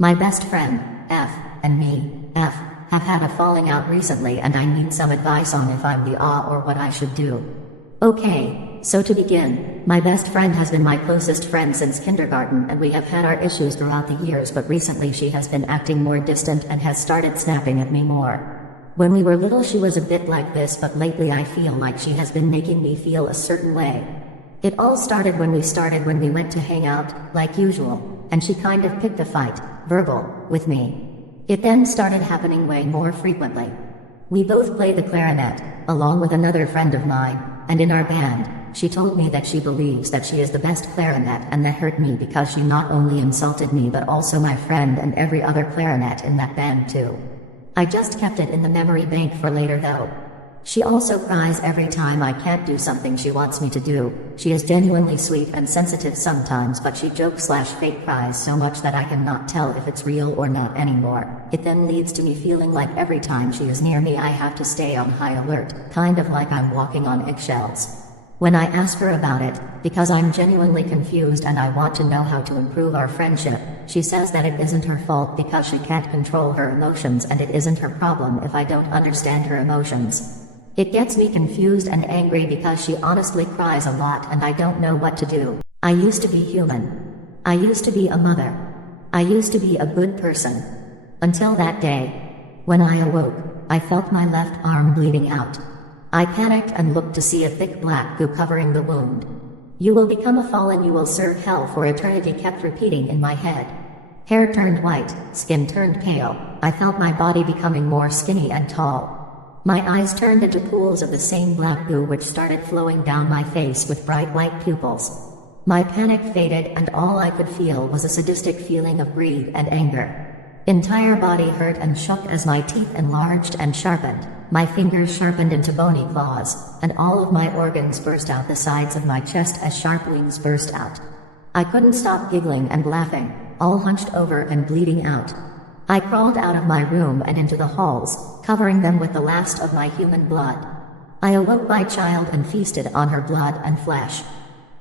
My best friend, F, and me, F, have had a falling out recently and I need some advice on if I'm the or what I should do. Okay, so to begin, my best friend has been my closest friend since kindergarten and we have had our issues throughout the years, but recently she has been acting more distant and has started snapping at me more. When we were little she was a bit like this, but lately I feel like she has been making me feel a certain way. It all started when we went to hang out, like usual, and she kind of picked a fight, verbal, with me. It then started happening way more frequently. We both play the clarinet, along with another friend of mine, and in our band, she told me that she believes that she is the best clarinet, and that hurt me because she not only insulted me but also my friend and every other clarinet in that band too. I just kept it in the memory bank for later though. She also cries every time I can't do something she wants me to do. She is genuinely sweet and sensitive sometimes, but she jokes/fake cries so much that I cannot tell if it's real or not anymore. It then leads to me feeling like every time she is near me I have to stay on high alert, kind of like I'm walking on eggshells. When I ask her about it, because I'm genuinely confused and I want to know how to improve our friendship, she says that it isn't her fault because she can't control her emotions and it isn't her problem if I don't understand her emotions. It gets me confused and angry because she honestly cries a lot and I don't know what to do. I used to be human. I used to be a mother. I used to be a good person. Until that day. When I awoke, I felt my left arm bleeding out. I panicked and looked to see a thick black goo covering the wound. "You will become a fallen, you will serve hell for eternity," kept repeating in my head. Hair turned white, skin turned pale. I felt my body becoming more skinny and tall. My eyes turned into pools of the same black goo which started flowing down my face with bright white pupils. My panic faded and all I could feel was a sadistic feeling of greed and anger. Entire body hurt and shook as my teeth enlarged and sharpened. My fingers sharpened into bony claws, and all of my organs burst out the sides of my chest as sharp wings burst out. I couldn't stop giggling and laughing, all hunched over and bleeding out. I crawled out of my room and into the halls, covering them with the last of my human blood. I awoke my child and feasted on her blood and flesh.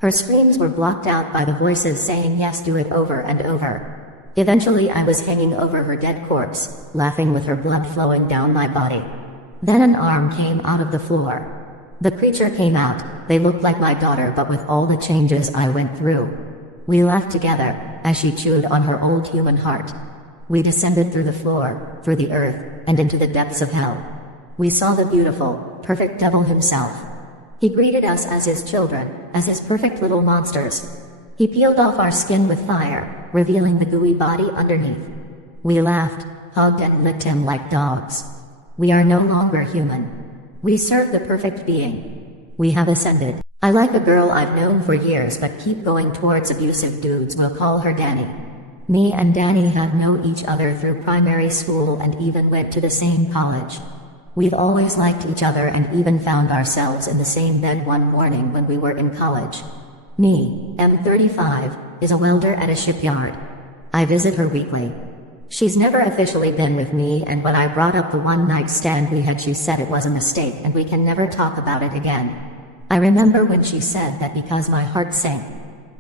Her screams were blocked out by the voices saying yes, do it over and over. Eventually I was hanging over her dead corpse, laughing with her blood flowing down my body. Then an arm came out of the floor. The creature came out. They looked like my daughter, but with all the changes I went through. We laughed together, as she chewed on her old human heart. We descended through the floor, through the earth, and into the depths of hell. We saw the beautiful, perfect devil himself. He greeted us as his children, as his perfect little monsters. He peeled off our skin with fire, revealing the gooey body underneath. We laughed, hugged and licked him like dogs. We are no longer human. We serve the perfect being. We have ascended. I like a girl I've known for years but keep going towards abusive dudes. We'll call her Danny. Me and Danny have known each other through primary school and even went to the same college. We've always liked each other and even found ourselves in the same bed one morning when we were in college. Me, M35, is a welder at a shipyard. I visit her weekly. She's never officially been with me, and when I brought up the one-night stand we had, she said it was a mistake and we can never talk about it again. I remember when she said that because my heart sank.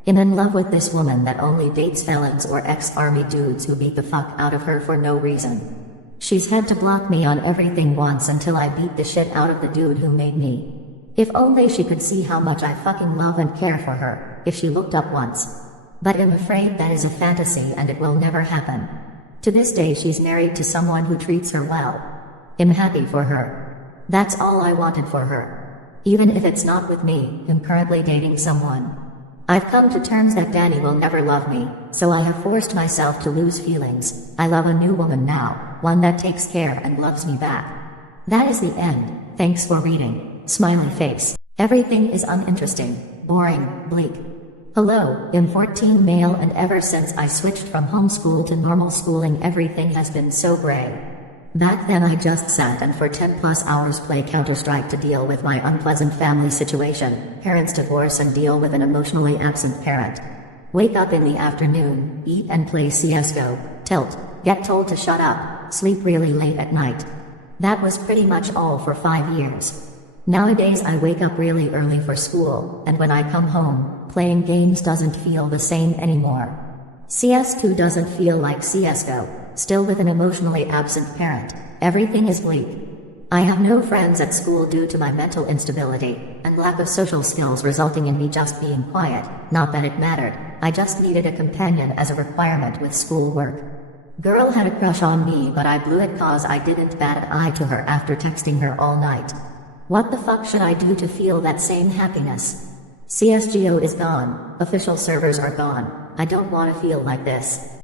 I'm in love with this woman that only dates felons or ex-army dudes who beat the fuck out of her for no reason. She's had to block me on everything once until I beat the shit out of the dude who made me. If only she could see how much I fucking love and care for her, if she looked up once. But I'm afraid that is a fantasy and it will never happen. To this day she's married to someone who treats her well. I'm happy for her. That's all I wanted for her. Even if it's not with me, I'm currently dating someone. I've come to terms that Danny will never love me, so I have forced myself to lose feelings. I love a new woman now, one that takes care and loves me back. That is the end. Thanks for reading. Smiley face. Everything is uninteresting, boring, bleak. Hello, I'm 14, male, and ever since I switched from homeschool to normal schooling everything has been so gray. Back then I just sat and for 10 plus hours play Counter-Strike to deal with my unpleasant family situation, parents divorce and deal with an emotionally absent parent. Wake up in the afternoon, eat and play CSGO, tilt, get told to shut up, sleep really late at night. That was pretty much all for 5 years. Nowadays I wake up really early for school, and when I come home, playing games doesn't feel the same anymore. CS2 doesn't feel like CSGO, still with an emotionally absent parent. Everything is bleak. I have no friends at school due to my mental instability, and lack of social skills resulting in me just being quiet. Not that it mattered, I just needed a companion as a requirement with schoolwork. Girl had a crush on me, but I blew it cause I didn't bat an eye to her after texting her all night. What the fuck should I do to feel that same happiness? CSGO is gone, official servers are gone. I don't want to feel like this.